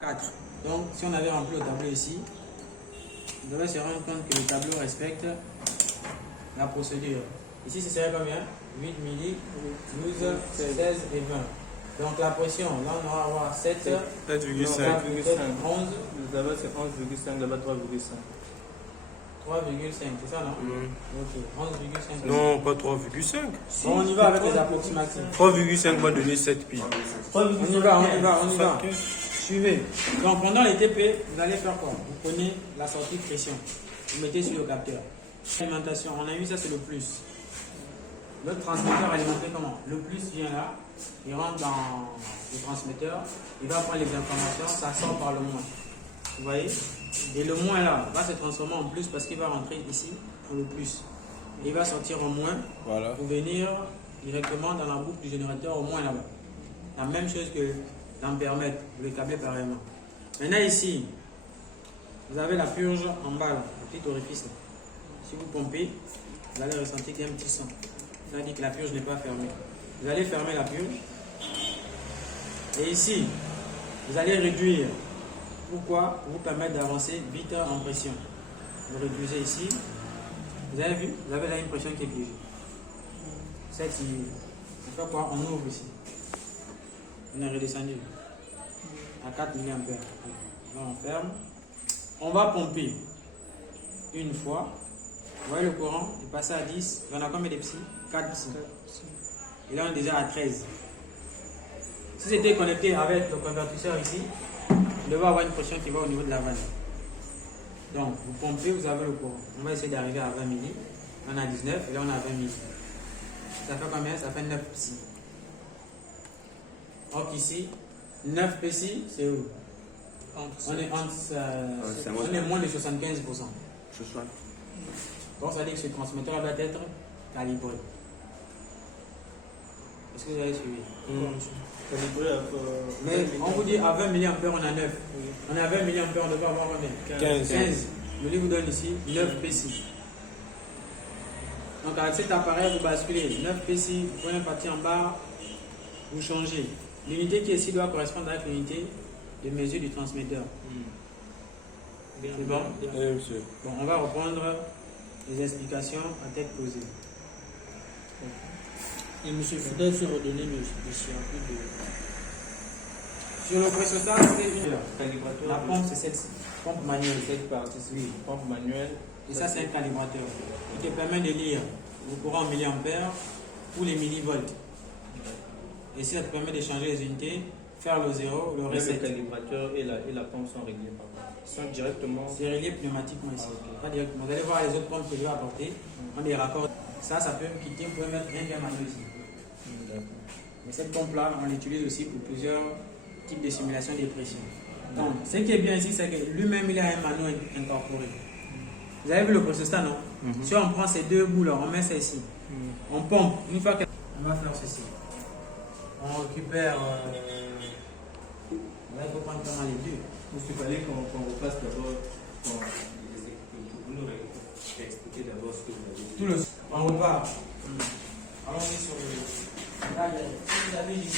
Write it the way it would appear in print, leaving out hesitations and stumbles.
4. Donc, si on avait rempli le tableau ici, vous devez se rendre compte que le tableau respecte la procédure. Ici, ce serait combien? 8 milli, 12, 16 et 20. Donc, la pression, là, on aura à avoir 7, 7,5. 11. Le tableau, c'est 11,5, là-bas 3,5. 3,5, c'est ça, non? Ok, 11,5. Non, pas 3,5. Bon, on y va avec les approximatifs. 3,5 va donner 7 pi. On y va. Suivez. Donc, pendant les TP, vous allez faire quoi? Vous prenez la sortie de pression. Vous mettez sur le capteur. Alimentation, on a vu ça, c'est le plus. Le transmetteur alimenté comment? Le plus vient là, il rentre dans le transmetteur, il va prendre les informations, ça sort par le moins. Vous voyez? Et le moins là va se transformer en plus parce qu'il va rentrer ici pour le plus. Et il va sortir en moins pour venir directement dans la boucle du générateur au moins là-bas. La même chose que l'ampèremètre, vous le câblez pareillement. Maintenant ici, vous avez la purge en bas, là, le petit orifice là. Si vous pompez, vous allez ressentir qu'il y a un petit son. Ça veut dire que la purge n'est pas fermée. Vous allez fermer la purge. Et ici, vous allez réduire. Pourquoi? Pour vous permettre d'avancer vite en pression. Vous réduisez ici. Vous avez vu? Vous avez là une pression qui est piégée. Celle-ci, on fait quoi? On ouvre ici. On est redescendu à 4 mA. Là, on ferme. On va pomper une fois. Vous voyez le courant est passé à 10. Il y en a combien de psy? 4 psy. Et là, on est déjà à 13. Si c'était connecté avec le convertisseur ici, il devait avoir une pression qui va au niveau de la vanne. Donc, vous pompez, vous avez le courant. On va essayer d'arriver à 20 milli. On a 19 et là, on a 20 milli. Ça fait combien? Ça fait 9 psy. Donc ici, 9 PSI, c'est où? On est moins de 75%. Donc ça veut dire que ce transmetteur doit être calibré. Est-ce que vous avez suivi? Mais on vous dit à 20 mA, on a 9. On est à 20 mA, on devrait avoir combien? 15. Le livre vous donne ici 9 PSI. Donc avec cet appareil, vous basculez 9 PSI, vous prenez une partie en bas, vous changez. L'unité qui est ici doit correspondre avec l'unité de mesure du transmetteur. C'est bon? Oui, monsieur. Bon, on va reprendre les explications à tête posée. Et monsieur, il faudrait se redonner le circuit de... Sur le pressostat, c'est une. La pompe, c'est celle-ci. Pompe manuelle. Cette partie, oui. Pompe manuelle. Et ça, c'est un calibrateur qui te permet de lire le courant en milliampères ou les millivolts. Et si ça te permet de changer les unités, faire le 0, le reset. Le calibrateur et la pompe sont réglés par là. Ils sont directement. C'est réglé pneumatiquement ici. Ah, okay. Pas directement. Vous allez voir les autres pompes que je vais apporter. On les raccorde. Ça peut me quitter. Vous pouvez mettre un gamme à ici. Mais cette pompe-là, on l'utilise aussi pour plusieurs types de simulation des pressions. Donc, ce qui est bien ici, c'est que lui-même, il a un manuel incorporé. Vous avez vu le pressostat, non? Si on prend ces deux bouts-là, on met ça ici. On pompe. Une fois qu'on va faire ceci. On récupère. Là, il faut prendre comment les deux. Il fallait qu'on refasse d'abord. Vous nous expliquez d'abord ce que vous avez dit. Tout le. On repart. Allons-y sur le. Là, vous avez dit.